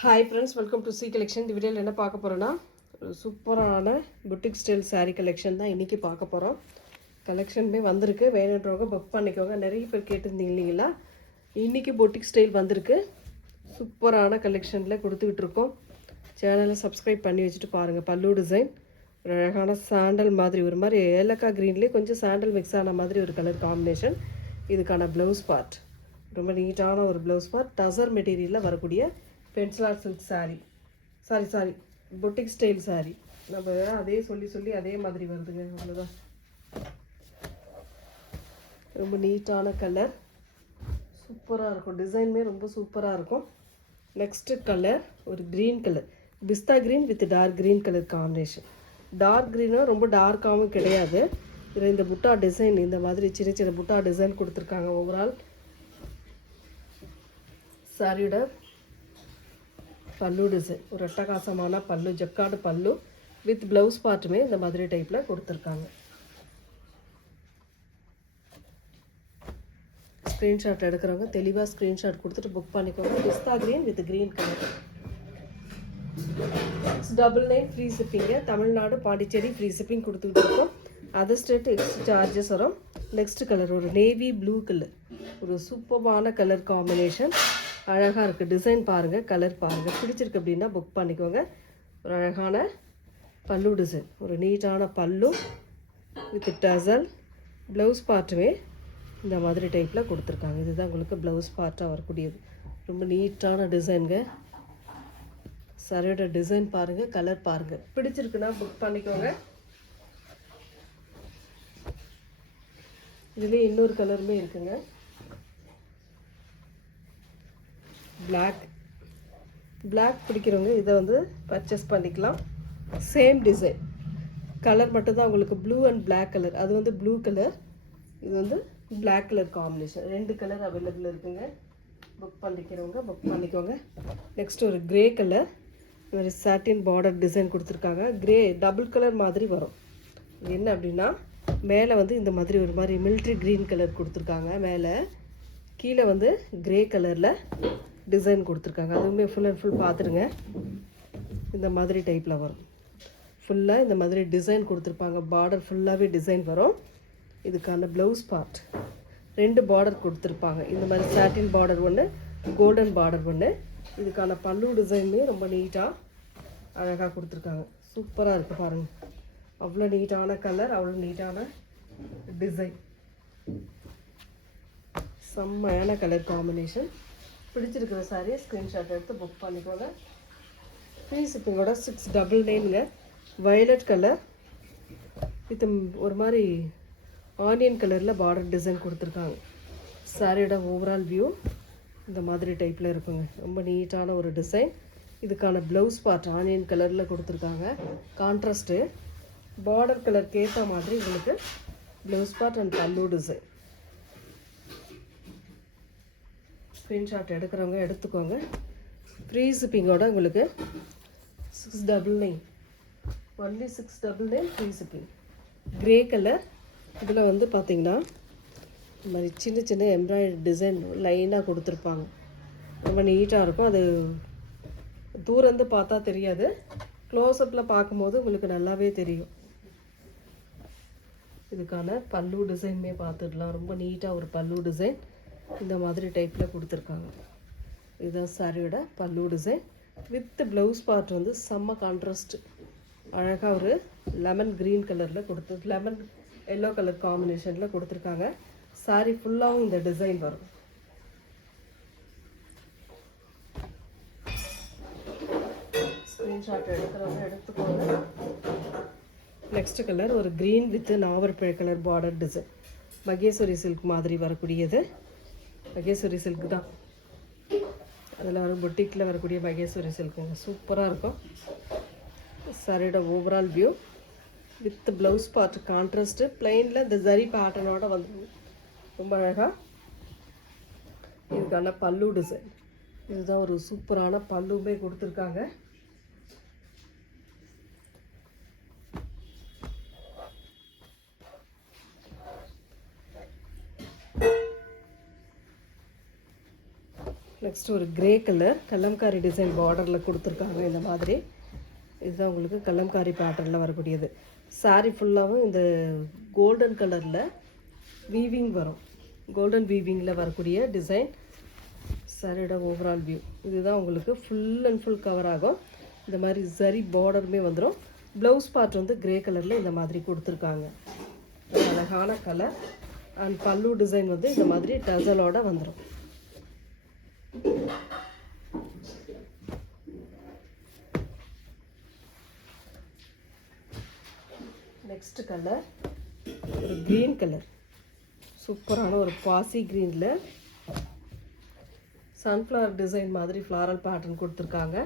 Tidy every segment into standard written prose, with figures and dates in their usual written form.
Hi friends, welcome to C collection. இந்த வீடியோவில் என்ன பார்க்க போகிறோன்னா, ஒரு சூப்பரான புட்டிக் ஸ்டைல் சாரீ கலெக்ஷன் தான் இன்றைக்கி பார்க்க போகிறோம். கலெக்ஷனுமே வந்திருக்கு, வேணுன்றவங்க புக் பண்ணிக்கோங்க. நிறைய பேர் கேட்டிருந்தீங்க இல்லைங்களா, இன்றைக்கி புட்டிக் ஸ்டைல் வந்திருக்கு. சூப்பரான கலெக்ஷனில் கொடுத்துக்கிட்டுருக்கோம். சேனலை சப்ஸ்கிரைப் பண்ணி வச்சுட்டு பாருங்கள். பல்லு டிசைன் ஒரு அழகான சாண்டல் மாதிரி, ஒரு மாதிரி ஏலக்காய் க்ரீன்லேயே கொஞ்சம் சாண்டல் மிக்ஸ் ஆன மாதிரி ஒரு கலர் காம்பினேஷன். இதுக்கான ப்ளவுஸ் பார்ட் ரொம்ப நீட்டான ஒரு ப்ளவுஸ் பார்ட். டசர் மெட்டீரியலில் வரக்கூடிய பென்சிலார் silk sari boutique style sari. நம்ம அதே சொல்லி அதே மாதிரி வருதுங்க, அவ்வளோதான். ரொம்ப நீட்டான கலர், சூப்பராக இருக்கும். டிசைனுமே ரொம்ப சூப்பராக இருக்கும். நெக்ஸ்ட்டு கலர் ஒரு green colour, pista green with dark green colour combination. Dark க்ரீனாக ரொம்ப டார்க்காகவும் கிடையாது. இதில் இந்த புட்டா டிசைன், இந்த மாதிரி சின்ன சின்ன புட்டா டிசைன் கொடுத்துருக்காங்க. ஓவரால் சாரியோட பல்லு டிசைன் ஒரு அட்டகாசமான பல்லு, ஜக்காடு பல்லு வித் ப்ளவுஸ் பார்ட்டுமே இந்த மாதிரி டைப்பில் கொடுத்துருக்காங்க. ஸ்க்ரீன்ஷாட் எடுக்கிறவங்க தெளிவாக ஸ்க்ரீன்ஷாட் கொடுத்துட்டு புக் பண்ணிக்கோங்க. Pista green with green colour. 699 free shipping. Tamil Nadu Pondicherry free shipping கொடுத்துக்கிட்டு இருக்கோம். அதர் ஸ்டேட் எக்ஸ்ட்ரா சார்ஜஸ் வரும். நெக்ஸ்ட் கலர் ஒரு நேவி ப்ளூ கலர், ஒரு சூப்பரான கலர் காம்பினேஷன். அழகாக இருக்குது. டிசைன் பாருங்கள், கலர் பாருங்கள். பிடிச்சிருக்கு அப்படின்னா புக் பண்ணிக்கோங்க. ஒரு அழகான பல்லு டிசைன், ஒரு நீட்டான பல்லு வித் டசல். ப்ளவுஸ் பார்ட்டுமே இந்த மாதிரி டைப்பில் கொடுத்துருக்காங்க. இதுதான் உங்களுக்கு ப்ளவுஸ் பார்ட்டாக வரக்கூடியது. ரொம்ப நீட்டான டிசைனுங்க. சரியோட டிசைன் பாருங்கள், கலர் பாருங்கள். பிடிச்சிருக்குன்னா புக் பண்ணிக்கோங்க. இதுலேயே இன்னொரு கலருமே இருக்குங்க, பிளாக் பிடிக்கிறவங்க இதை வந்து பர்ச்சேஸ் பண்ணிக்கலாம். சேம் டிசைன், கலர் மட்டும்தான் உங்களுக்கு ப்ளூ அண்ட் பிளாக் கலர். அது வந்து ப்ளூ கலர், இது வந்து black colour combination. 2 colour available இருக்குங்க. புக் பண்ணிக்கிறவங்க புக் பண்ணிக்கோங்க. நெக்ஸ்ட் ஒரு கிரே கலர், ஒரு சாட்டின் பார்டர் டிசைன் கொடுத்துருக்காங்க. கிரே டபுள் கலர் மாதிரி வரும். என்ன அப்படின்னா, மேலே வந்து இந்த மாதிரி ஒரு மாதிரி மிலிட்ரி க்ரீன் கலர் கொடுத்துருக்காங்க. மேலே கீழே வந்து கிரே கலரில் டிசைன் கொடுத்துருக்காங்க. அதுவுமே ஃபுல் அண்ட் ஃபுல் பார்த்துருங்க. இந்த மாதிரி டைப்பில் வரும். ஃபுல்லாக இந்த மாதிரி டிசைன் கொடுத்துருப்பாங்க. பார்டர் ஃபுல்லாகவே டிசைன் வரும். இதுக்கான ப்ளவுஸ் பார்ட் 2 பார்டர் கொடுத்துருப்பாங்க. இந்த மாதிரி சாட்டின் பார்டர் ஒன்று, கோல்டன் பார்டர் ஒன்று. இதுக்கான பல்லு டிசைனுமே ரொம்ப நீட்டாக அழகாக கொடுத்துருக்காங்க. சூப்பராக இருக்குது பாருங்கள். அவ்வளோ நீட்டான கலர், அவ்வளோ நீட்டான டிசைன், செம்மையான கலர் காம்பினேஷன். பிடிச்சிருக்கிற சாரியை ஸ்க்ரீன்ஷாட் எடுத்து புக் பண்ணிக்கோங்க. ஃப்ரீ ஷிப்பிங்கோட 699ங்க. வயலட் கலர் வித் ஒரு மாதிரி ஆனியன் கலரில் பார்டர் டிசைன் கொடுத்துருக்காங்க. சாரியோட ஓவரால் வியூ இந்த மாதிரி டைப்பில் இருக்குங்க. ரொம்ப நீட்டான ஒரு டிசைன். இதுக்கான ப்ளவுஸ் பார்ட் ஆனியன் கலரில் கொடுத்துருக்காங்க. கான்ட்ராஸ்ட்டு பார்டர் கலருக்கு ஏற்ற மாதிரி உங்களுக்கு ப்ளவுஸ் பார்ட் அண்ட் பல்லு டிசைன். ஸ்க்ரீன்ஷாட் எடுக்கிறவங்க எடுத்துக்கோங்க. ஃப்ரீ ஷிப்பிங்கோட உங்களுக்கு 699, only 699 free shipping. Grey colour, இதில் வந்து பார்த்திங்கன்னா இந்த மாதிரி சின்ன சின்ன எம்ப்ராய்டரி டிசைன் லைனாக கொடுத்துருப்பாங்க. ரொம்ப நீட்டாக இருக்கும். அது தூரந்து பார்த்தா தெரியாது, க்ளோஸ்அப்பில் பார்க்கும்போது உங்களுக்கு நல்லாவே தெரியும். இதுக்கான பல்லு டிசைனுமே பார்த்துடலாம். ரொம்ப நீட்டாக ஒரு பல்லு டிசைன் இந்த மாதிரி டைப்பில் கொடுத்துருக்காங்க. இதுதான் சாரியோட பல்லு டிசைன் வித் ப்ளவுஸ் பார்ட் வந்து செம்ம கான்ட்ராஸ்ட். அழகாக ஒரு லெமன் க்ரீன் கலரில் லெமன் எல்லோ கலர் காம்பினேஷனில் கொடுத்துருக்காங்க. சாரி ஃபுல்லாகவும் இந்த டிசைன் வரும். ஸ்க்ரீன்ஷாட் எடுக்கிறவங்க எடுத்துக்கோங்க. நெக்ஸ்ட் கலர் ஒரு க்ரீன் வித் நாவற்பழ colour border design. Maheshwari silk மாதிரி வரக்கூடியது. மகேஸ்வரி சில்க் தான், அதில் வர பொட்டிக்கில் வரக்கூடிய மகேஸ்வரி சில்க்குங்க. சூப்பராக இருக்கும். சாரியோட overall view with blouse part contrast பிளெயினில் இந்த ஜரி பேட்டர்னோட வந்து ரொம்ப அழகாக. இதுக்கான பல்லு டிசைன், இதுதான் ஒரு சூப்பரான பல்லுமே கொடுத்துருக்காங்க. நெக்ஸ்ட் ஒரு கிரே கலர் கலம்காரி டிசைன் பார்டரில் கொடுத்துருக்காங்க இந்த மாதிரி. இதுதான் உங்களுக்கு கலம்காரி பேட்டர்னில் வரக்கூடியது. சாரீ ஃபுல்லாகவும் இந்த கோல்டன் கலரில் வீவிங் வரும். கோல்டன் வீவிங்கில் வரக்கூடிய டிசைன் சாரியோட ஓவரால் வியூ. இதுதான் உங்களுக்கு ஃபுல் அண்ட் ஃபுல் கவர் ஆகும். இந்த மாதிரி சரி பார்டருமே வந்துடும். ப்ளவுஸ் பார்ட் வந்து கிரே கலரில் இந்த மாதிரி கொடுத்துருக்காங்க. அழகான கலர். அண்ட் பல்லு டிசைன் வந்து இந்த மாதிரி டசலோட வந்துடும். நெக்ஸ்ட் கலர் ஒரு க்ரீன் கலர். சூப்பரான ஒரு பாசி க்ரீனில் சன்ஃப்ளவர் டிசைன் மாதிரி ஃப்ளாரல் பேட்டர்ன் கொடுத்துருக்காங்க.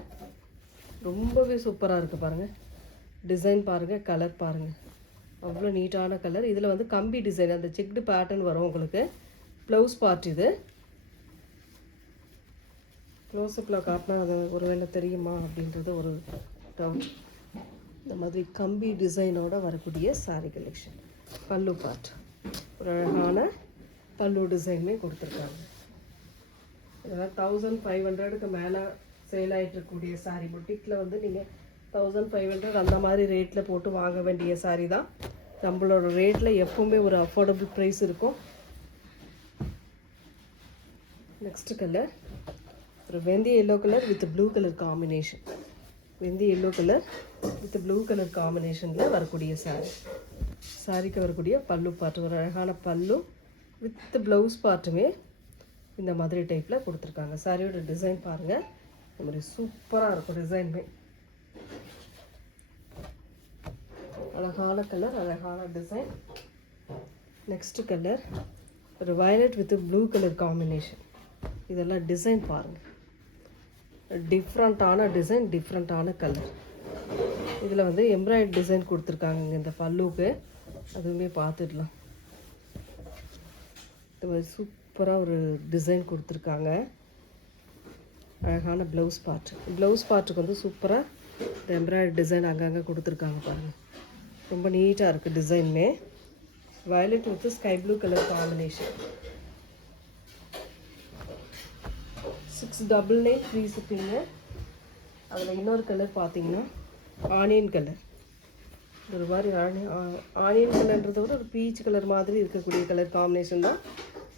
ரொம்பவே சூப்பராக இருக்குது பாருங்கள். டிசைன் பாருங்கள், கலர் பாருங்கள், அவ்வளோ நீட்டான கலர். இதில் வந்து கம்பி டிசைன் அந்த செக்டு பேட்டர்ன் வரும் உங்களுக்கு. ப்ளவுஸ் பார்ட் இது. க்ளோஸ்அப்பில் காட்டினா அது ஒருவேளை தெரியுமா அப்படின்றது ஒரு டவுட். இந்த மாதிரி கம்பி டிசைனோட வரக்கூடிய சாரீ கலெக்ஷன். பல்லு பார்ட் ஒரு அழகான பல்லு டிசைனுமே கொடுத்துருக்காங்க. இதெல்லாம் 1500க்கு மேலே சேல் ஆகிட்டு இருக்கக்கூடிய சாரீ. புட்டிக்கில் வந்து நீங்கள் 1500 அந்த மாதிரி ரேட்டில் போட்டு வாங்க வேண்டிய சாரீ தான். நம்மளோட ரேட்டில் எப்போவுமே ஒரு அஃபோர்டபுள் ப்ரைஸ் இருக்கும். நெக்ஸ்ட் கலர் ஒரு வெந்தய yellow colour with blue colour combination. வெந்தய yellow colour with blue colour காம்பினேஷனில் வரக்கூடிய சாரீ. சாரீக்கு வரக்கூடிய பல்லு பார்ட் ஒரு அழகான பல்லு வித் ப்ளவுஸ் பார்ட்டுமே இந்த மாதிரி டைப்பில் கொடுத்துருக்காங்க. சாரியோட டிசைன் பாருங்கள், இந்த மாதிரி சூப்பராக இருக்கும். டிசைனுமே அழகான கலர், அழகான டிசைன். நெக்ஸ்ட் கலர் ஒரு violet with blue colour combination. இதெல்லாம் டிசைன் பாருங்கள், டிஃப்ரெண்ட்டான டிசைன், டிஃப்ரெண்ட்டான கலர். இதில் வந்து எம்ப்ராய்டரி டிசைன் கொடுத்துருக்காங்க இந்த பல்லுக்கு. அதுவுமே பார்த்துடலாம். இந்த மாதிரி சூப்பராக ஒரு டிசைன் கொடுத்துருக்காங்க. அழகான ப்ளவுஸ் பார்ட். ப்ளவுஸ் பார்ட்டுக்கு வந்து சூப்பராக இந்த எம்ப்ராய்டரி டிசைன் அங்கங்கே கொடுத்துருக்காங்க பாருங்கள். ரொம்ப நீட்டாக இருக்குது டிசைனுமே. Violet with sky blue colour combination. 699 free shipping. அதில் இன்னொரு கலர் பார்த்தீங்கன்னா ஆனியன் கலர். ஒரு மாதிரி ஆனியன் கலர்ன்றதை விட ஒரு பீச் கலர் மாதிரி இருக்கக்கூடிய கலர் காம்பினேஷன் தான்.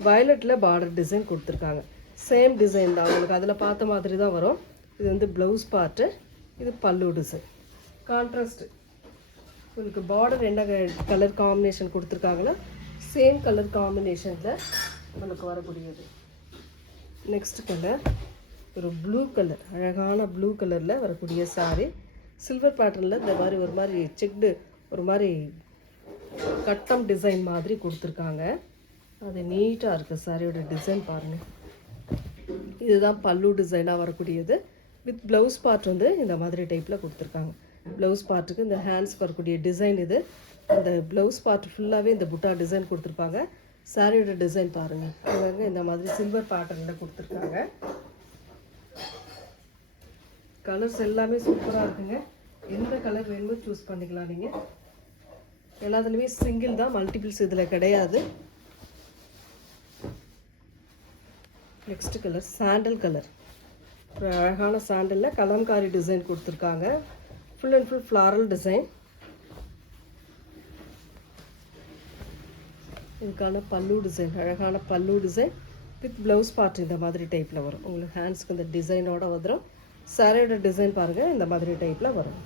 வயலட்டில் பார்டர் டிசைன் கொடுத்துருக்காங்க. சேம் டிசைன் தான் உங்களுக்கு அதில் பார்த்த மாதிரி தான் வரும். இது வந்து ப்ளவுஸ் பார்ட்டு, இது பல்லு டிசைன். கான்ட்ராஸ்ட் உங்களுக்கு பார்டர் என்ன கலர் காம்பினேஷன் கொடுத்துருக்காங்களோ சேம் கலர் காம்பினேஷனில் உங்களுக்கு வரக்கூடியது. நெக்ஸ்ட் கலர் ஒரு ப்ளூ கலர், அழகான ப்ளூ கலரில் வரக்கூடிய சாரீ. சில்வர் பேட்டர்னில் இந்த மாதிரி ஒரு மாதிரி செக்டு ஒரு மாதிரி கட்டம் டிசைன் மாதிரி கொடுத்துருக்காங்க. அது நீட்டாக இருக்குது. சாரியோட டிசைன் பாருங்கள். இதுதான் பல்லு டிசைனாக வரக்கூடியது. வித் ப்ளவுஸ் பார்ட் வந்து இந்த மாதிரி டைப்பில் கொடுத்துருக்காங்க. ப்ளவுஸ் பார்ட்டுக்கு இந்த ஹேண்ட்ஸ் வரக்கூடிய டிசைன் இது. அந்த ப்ளவுஸ் பார்ட் ஃபுல்லாகவே இந்த புட்டா டிசைன் கொடுத்துருப்பாங்க. சாரியோட டிசைன் பாருங்கள், அங்கே இந்த மாதிரி சில்வர் பேட்டர்னில் கொடுத்துருக்காங்க. கலர்ஸ் எல்லாமே சூப்பராக இருக்குங்க. எந்த கலர் வேணுமோ சூஸ் பண்ணிக்கலாம் நீங்கள். எல்லாத்துலேயுமே சிங்கிள் தான், மல்டிபிள்ஸ் இதில் கிடையாது. Next colour sandal colour. ஒரு அழகான சாண்டலில் கலம்காரி டிசைன் கொடுத்துருக்காங்க. Full and full floral design. இதுக்கான பல்லு டிசைன், அழகான பல்லு டிசைன் வித் ப்ளவுஸ் பார்ட் இந்த மாதிரி டைப்பில் வரும். உங்களுக்கு ஹேண்ட்ஸ்க்கு இந்த டிசைனோட வந்துடும். சாரியோட டிசைன் பாருங்கள், இந்த மாதிரி டைப்பில் வரும்.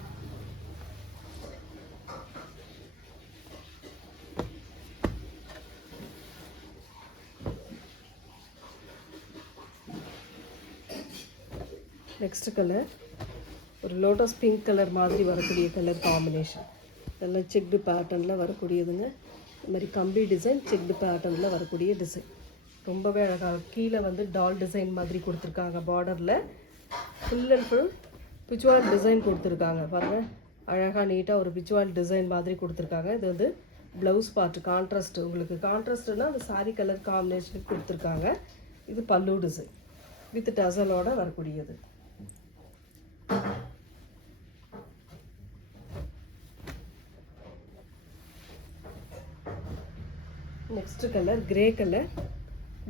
நெக்ஸ்ட் கலர் ஒரு லோட்டஸ் பிங்க் கலர் மாதிரி வரக்கூடிய கலர் காம்பினேஷன். இதெல்லாம் செக்டு பேட்டர்னில் வரக்கூடியதுங்க. இந்த மாதிரி கம்பி டிசைன் செக்டு பேட்டர்னில் வரக்கூடிய டிசைன் ரொம்பவே அழகாக. கீழே வந்து டால் டிசைன் மாதிரி கொடுத்துருக்காங்க. பார்டரில் ஃபுல் அண்ட் ஃபுல் பிச்சுவால் டிசைன் கொடுத்துருக்காங்க பாருங்கள். அழகாக நீட்டாக ஒரு பிச்சுவால் டிசைன் மாதிரி கொடுத்துருக்காங்க. இது வந்து ப்ளவுஸ் பார்ட் கான்ட்ராஸ்ட். உங்களுக்கு கான்ட்ராஸ்ட்னா அந்த சாரி கலர் காம்பினேஷனுக்கு கொடுத்துருக்காங்க. இது பல்லு டிசைன் வித் டசலோட வரக்கூடியது. Next colour grey colour.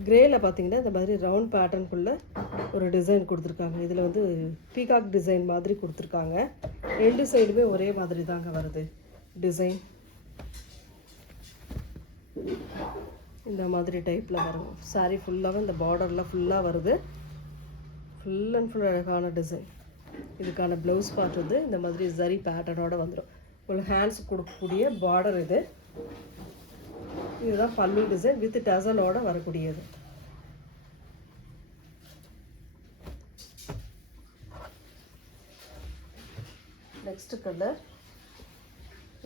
கிரேயில் பார்த்தீங்கன்னா இந்த மாதிரி ரவுண்ட் பேட்டர்னுக்குள்ளே ஒரு டிசைன் கொடுத்துருக்காங்க. இதில் வந்து பீகாக் டிசைன் மாதிரி கொடுத்துருக்காங்க. 2 சைடுமே ஒரே மாதிரி தாங்க வருது டிசைன். இந்த மாதிரி டைப்பில் வரும். சாரீ ஃபுல்லாகவே இந்த பார்டரில் ஃபுல்லாக வருது. ஃபுல் அண்ட் ஃபுல் அழகான டிசைன். இதுக்கான ப்ளவுஸ் பார்ட் வந்து இந்த மாதிரி ஜரி பேட்டர்னோடு வந்துடும். உங்களுக்கு ஹேண்ட்ஸ் கொடுக்கக்கூடிய பார்டர் இது. இதுதான் பல்லு டிசைன் வித் டசலோட வரக்கூடியது. நெக்ஸ்ட் கலர்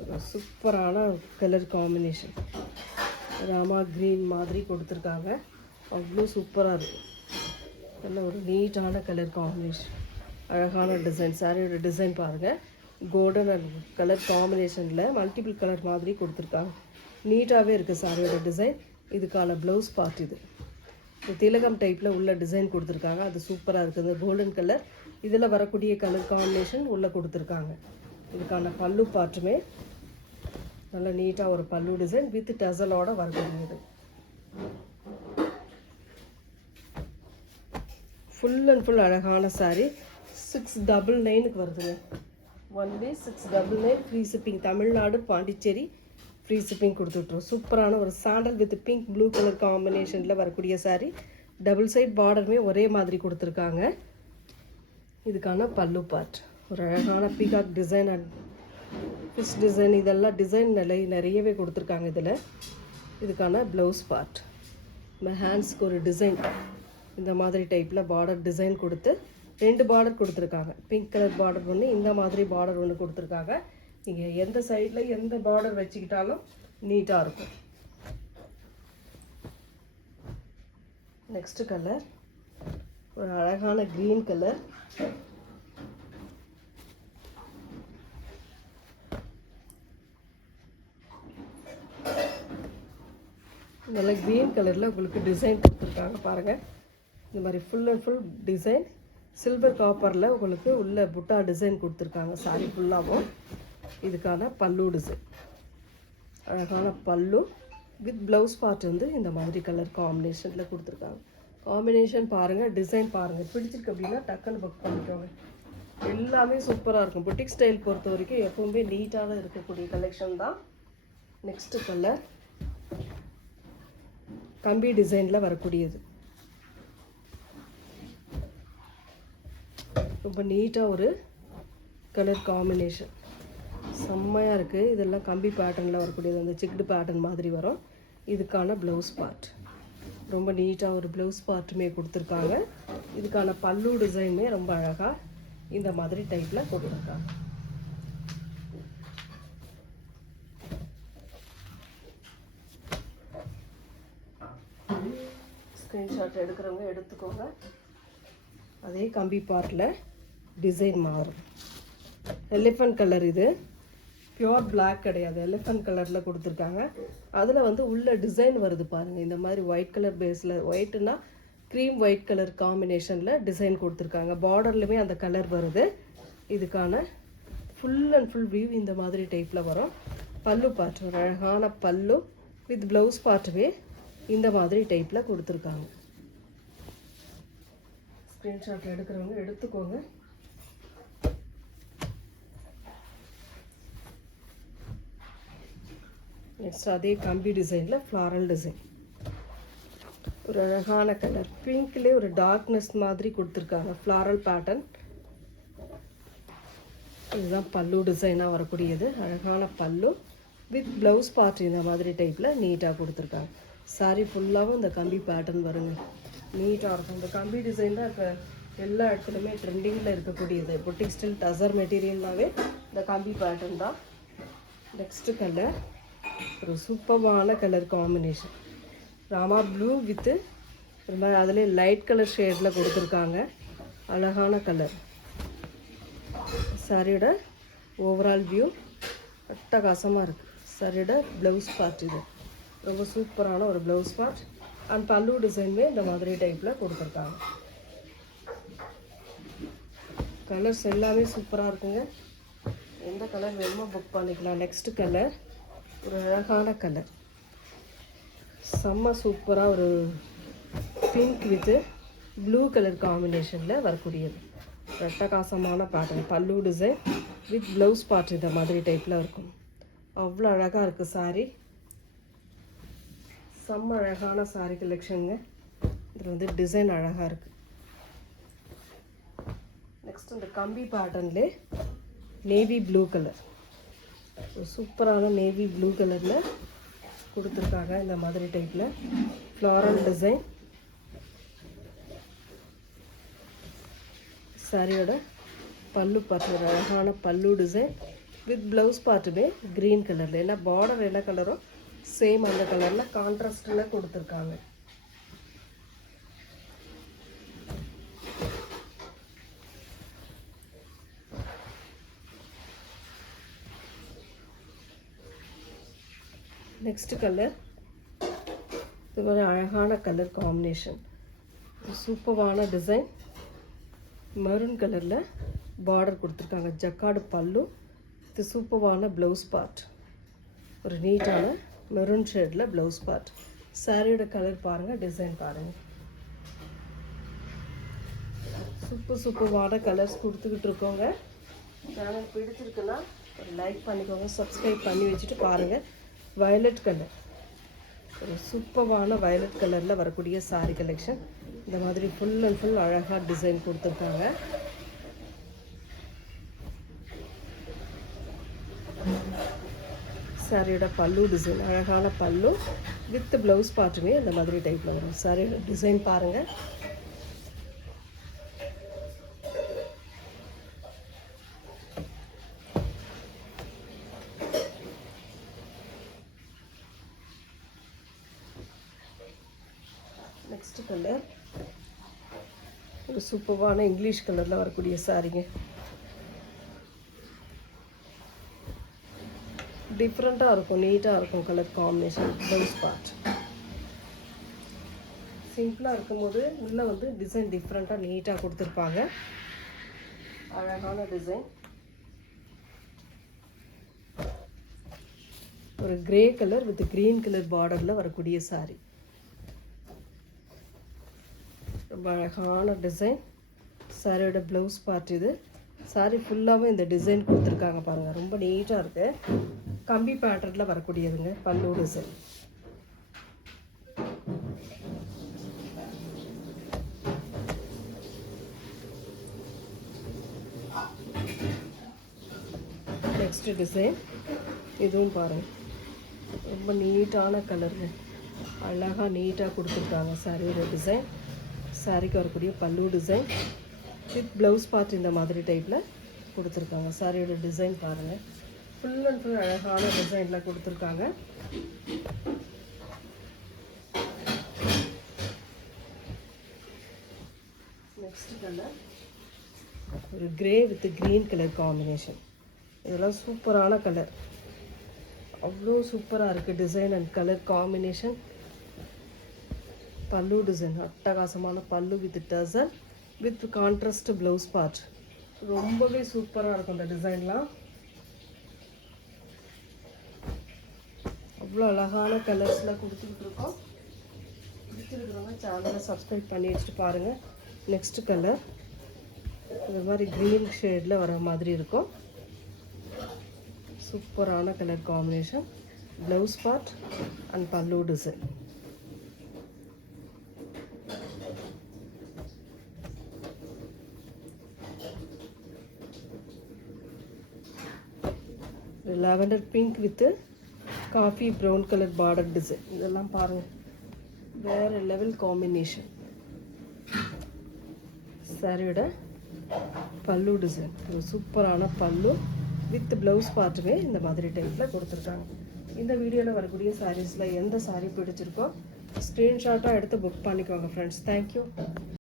ஒரு சூப்பரான கலர் காம்பினேஷன். ராமா க்ரீன் மாதிரி கொடுத்துருக்காங்க. அவ்வளோ சூப்பராக இருக்குது. நல்ல ஒரு நீட்டான கலர் காம்பினேஷன், அழகான டிசைன். சாரியோட டிசைன் பாருங்கள். கோல்டன் அண்ட் கலர் காம்பினேஷனில் மல்டிபிள் கலர் மாதிரி கொடுத்துருக்காங்க. நீட்டாகவே இருக்குது சாரியோட டிசைன். இதுக்கான ப்ளவுஸ் பார்ட் இது. திலகம் டைப்பில் உள்ள டிசைன் கொடுத்துருக்காங்க. அது சூப்பராக இருக்குது. கோல்டன் கலர் இதில் வரக்கூடிய கலர் காம்பினேஷன் உள்ளே கொடுத்துருக்காங்க. இதுக்கான பல்லு பார்ட்டுமே நல்ல நீட்டாக ஒரு பல்லு டிசைன் வித் டசலோட வரக்கூடியது. ஃபுல் அண்ட் ஃபுல் அழகான சாரீ. 699க்கு வருதுங்க. Only 699 free shipping. Tamil Nadu, Pondicherry free shipping கொடுத்துட்ருவோம். சூப்பரான ஒரு sandal with pink blue colour காம்பினேஷனில் வரக்கூடிய சாரீ. டபுள் சைட் பார்டருமே ஒரே மாதிரி கொடுத்துருக்காங்க. இதுக்கான பல்லு பார்ட் ஒரு அழகான peacock design and fish design, இதெல்லாம் டிசைன் நிறையவே கொடுத்துருக்காங்க இதில். இதுக்கான ப்ளவுஸ் பார்ட். நம்ம ஹேண்ட்ஸ்க்கு ஒரு டிசைன் இந்த மாதிரி டைப்பில் பார்டர் டிசைன் கொடுத்து 2 பார்டர் கொடுத்துருக்காங்க. பிங்க் கலர் பார்டர் ஒன்று, இந்த மாதிரி பார்டர் ஒன்று கொடுத்துருக்காங்க. நீங்கள் எந்த சைடில் எந்த பார்டர் வச்சுக்கிட்டாலும் நீட்டாக இருக்கும். நெக்ஸ்ட் கலர் ஒரு அழகான க்ரீன் கலர். நல்ல க்ரீன் கலரில் உங்களுக்கு டிசைன் கொடுத்துருக்காங்க பாருங்கள். இந்த மாதிரி full and full design silver காப்பரில் உங்களுக்கு உள்ள புட்டா டிசைன் கொடுத்துருக்காங்க சாரி ஃபுல்லாகவும். இதுக்கான பல்லு டிசைன், அழகான பல்லு வித் ப்ளவுஸ் பார்ட் வந்து இந்த மாதிரி கலர் காம்பினேஷனில் கொடுத்துருக்காங்க. காம்பினேஷன் பாருங்கள், டிசைன் பாருங்கள். பிடிச்சிருக்கு அப்படின்னா டக்குன்னு புக் பண்ணிக்கோங்க. எல்லாமே சூப்பராக இருக்கும். புட்டிக் ஸ்டைல் பொறுத்த வரைக்கும் எப்போவுமே நீட்டாக இருக்கக்கூடிய கலெக்ஷன் தான். நெக்ஸ்ட்டு கலர் கம்பி டிசைனில் வரக்கூடியது. ரொம்ப நீட்டாக ஒரு கலர் காம்பினேஷன் செம்மையாக இருக்குது. இதெல்லாம் கம்பி பேட்டர்னில் வரக்கூடியது. அந்த சிக்டு பேட்டர்ன் மாதிரி வரும். இதுக்கான ப்ளவுஸ் பார்ட் ரொம்ப நீட்டாக ஒரு ப்ளவுஸ் பார்ட்டுமே கொடுத்துருக்காங்க. இதுக்கான பல்லு டிசைனுமே ரொம்ப அழகாக இந்த மாதிரி டைப்பில் கொடுத்துருக்காங்க. ஸ்க்ரீன்ஷாட் எடுக்கிறவங்க எடுத்துக்கோங்க. அதே கம்பி பார்ட்டில் டிசைன் மாறும். எலிஃபண்ட் கலர், இது பியூர் பிளாக் கிடையாது, எலிஃபண்ட் கலரில் கொடுத்துருக்காங்க. அதில் வந்து உள்ள டிசைன் வருது பாருங்கள். இந்த மாதிரி ஒயிட் கலர் பேஸில், ஒயிட்டுனா க்ரீம் ஒயிட் கலர் காம்பினேஷனில் டிசைன் கொடுத்துருக்காங்க. பார்டர்லையுமே அந்த கலர் வருது. இதுக்கான ஃபுல் அண்ட் ஃபுல் வியூ இந்த மாதிரி டைப்பில் வரும். பல்லு பார்ட் ஒரு அழகான பல்லு வித் ப்ளவுஸ் பார்ட்டுமே இந்த மாதிரி டைப்பில் கொடுத்துருக்காங்க. ஸ்க்ரீன்ஷாட் எடுக்கிறவங்க எடுத்துக்கோங்க. நெக்ஸ்ட் அதே கம்பி டிசைனில் ஃப்ளாரல் டிசைன். ஒரு அழகான கலர் பிங்க்லேயே ஒரு டார்க்னஸ் மாதிரி கொடுத்துருக்காங்க. Floral pattern. இதுதான் பல்லு டிசைனாக வரக்கூடியது. அழகான பல்லு வித் ப்ளவுஸ் பார்ட் இந்த மாதிரி டைப்பில் நீட்டாக கொடுத்துருக்காங்க. சாரி ஃபுல்லாகவும் இந்த கம்பி பேட்டர்ன் வருங்க. நீட்டாக இருக்கும். இந்த கம்பி டிசைன் தான் இப்போ எல்லா இடத்துலையுமே ட்ரெண்டிங்கில் இருக்கக்கூடியது. புட்டிக் ஸ்டைல் டசர் மெட்டீரியல்னாவே இந்த கம்பி பேட்டர்ன் தான். நெக்ஸ்ட்டு கலர் ஒரு சூப்பரான colour combination. Rama blue with ஒரு மாதிரி அதிலே லைட் கலர் ஷேடில் கொடுத்துருக்காங்க. அழகான கலர். சாரியோட ஓவரால் வியூ அட்டகாசமாக இருக்குது. சாரியோட ப்ளவுஸ் பார்ட் இது ரொம்ப சூப்பரான ஒரு ப்ளவுஸ் பார்ட் அண்ட் பல்லு டிசைனுமே இந்த மாதிரி டைப்பில் கொடுத்துருக்காங்க. கலர்ஸ் எல்லாமே சூப்பராக இருக்குங்க. எந்த கலர் வேணுமோ புக் பண்ணிக்கலாம். நெக்ஸ்ட்டு கலர் ஒரு அழகான கலர், செம்ம சூப்பராக ஒரு பிங்க் வித் ப்ளூ கலர் காம்பினேஷனில் வரக்கூடியது. ரெட்டகாசமான பேட்டர்ன். பல்லு டிசைன் வித் ப்ளவுஸ் பார்ட் இந்த மாதிரி டைப்பில் இருக்கும். அவ்வளோ அழகாக இருக்குது சாரீ. செம்ம அழகான சாரீ கலெக்ஷனுங்க. இதில் வந்து டிசைன் அழகாக இருக்குது. நெக்ஸ்ட் இந்த கம்பி பேட்டர்ன்லே நேவி ப்ளூ கலர், சூப்பரான நேவி ப்ளூ கலரில் கொடுத்துருக்காங்க. இந்த மாதிரி டைப்பில் ஃப்ளாரல் டிசைன். சாரியோட பல்லு பார்த்து ஒரு அழகான பல்லு டிசைன் வித் ப்ளவுஸ் பார்ட்டுமே க்ரீன் கலரில். ஏன்னா பார்டர் என்ன கலரோ சேம் அந்த கலரில் கான்ட்ராஸ்டில் கொடுத்துருக்காங்க. நெக்ஸ்ட் கலர், இது ஒரு அழகான கலர் காம்பினேஷன். சூப்பரான டிசைன். மெரூன் கலரில் பார்டர் கொடுத்துருக்காங்க. ஜக்கார்டு பல்லு. இது சூப்பரான ப்ளவுஸ் பார்ட். ஒரு நீட்டான மெரூன் ஷேடில் ப்ளவுஸ் பார்ட். சாரியோட கலர் பாருங்கள், டிசைன் பாருங்கள். சூப்பரான கலர்ஸ் கொடுத்துக்கிட்டு இருக்கோங்க. சேனல் பிடிச்சிருக்குன்னா ஒரு லைக் பண்ணிக்கோங்க, சப்ஸ்கிரைப் பண்ணி வச்சுட்டு பாருங்கள். வயலட் கலர், ஒரு சூப்பரான வயலட் கலரில் வரக்கூடிய சாரீ கலெக்ஷன். இந்த மாதிரி ஃபுல் அண்ட் ஃபுல் அழகாக டிசைன் கொடுத்துருக்காங்க. சாரியோட பல்லு டிசைன், அழகான பல்லு வித் ப்ளவுஸ் பார்ட்டுமே இந்த மாதிரி டைப்பில் வரும். சாரியோட டிசைன் பாருங்கள். நெக்ஸ்ட் கலர், ஒரு சூப்பரான இங்கிலீஷ் கலரில் வரக்கூடிய சாரீங்க. டிஃப்ரெண்ட்டாக இருக்கும், நீட்டாக இருக்கும் கலர் காம்பினேஷன். ப்ளவுஸ் பார்ட் சிம்பிளாக இருக்கும்போது உள்ளே வந்து டிசைன் டிஃப்ரெண்ட்டாக நீட்டாக கொடுத்துருப்பாங்க. அழகான டிசைன். ஒரு grey colour with green colour பார்டரில் வரக்கூடிய சாரீ. ரொம்ப அழகான டிசைன். சாரியோட ப்ளவுஸ் பார்ட் இது. சாரி ஃபுல்லாகவே இந்த டிசைன் கொடுத்துருக்காங்க பாருங்கள், ரொம்ப நீட்டாக இருக்குது. கம்பி பேட்டர்னில் வரக்கூடியதுங்க பல்லு டிசைன். நெக்ஸ்ட் டிசைன், இதுவும் பாருங்கள், ரொம்ப நீட்டான கலருங்க. அழகாக நீட்டாக கொடுத்துருக்காங்க சாரியோட டிசைன். சாரிக்கு வரக்கூடிய பல்லு டிசைன் வித் ப்ளவுஸ் பார்ட் இந்த மாதிரி டைப்பில் கொடுத்துருக்காங்க. சாரியோட டிசைன் பாருங்கள், ஃபுல் அண்ட் ஃபுல் அழகான டிசைனில் கொடுத்துருக்காங்க. நெக்ஸ்ட் கலர், ஒரு grey with green colour combination. இதெல்லாம் சூப்பரான கலர், அவ்வளோ சூப்பராக இருக்குது டிசைன் அண்ட் கலர் காம்பினேஷன். பல்லு டிசைன், அட்டகாசமான பல்லு with டசல் with contrast blouse part. ரொம்பவே சூப்பராக இருக்கும் இந்த டிசைன்லாம். அவ்வளோ அழகான கலர்ஸில் கொடுத்துக்கிட்டு இருக்கோம். பிடிச்சிருக்கிறவங்க சேனலை சப்ஸ்கிரைப் பண்ணி வச்சுட்டு பாருங்கள். நெக்ஸ்ட் கலர், இது மாதிரி க்ரீன் ஷேடில் வர மாதிரி இருக்கும். சூப்பரான colour combination. Blouse part and பல்லு design. Lavender pink with coffee brown colour border design. இதெல்லாம் பாருங்கள், வேறு லெவல் காம்பினேஷன். சாரியோட பல்லு டிசைன், ஒரு சூப்பரான பல்லு வித் ப்ளவுஸ் பார்ட்டுமே இந்த மாதிரி டைப்பில் கொடுத்துருக்காங்க. இந்த வீடியோவில் வரக்கூடிய சாரீஸில் எந்த சாரீ பிடிச்சிருக்கோ ஸ்க்ரீன்ஷாட்டாக எடுத்து புக் பண்ணிக்கோங்க ஃப்ரெண்ட்ஸ். தேங்க்யூ.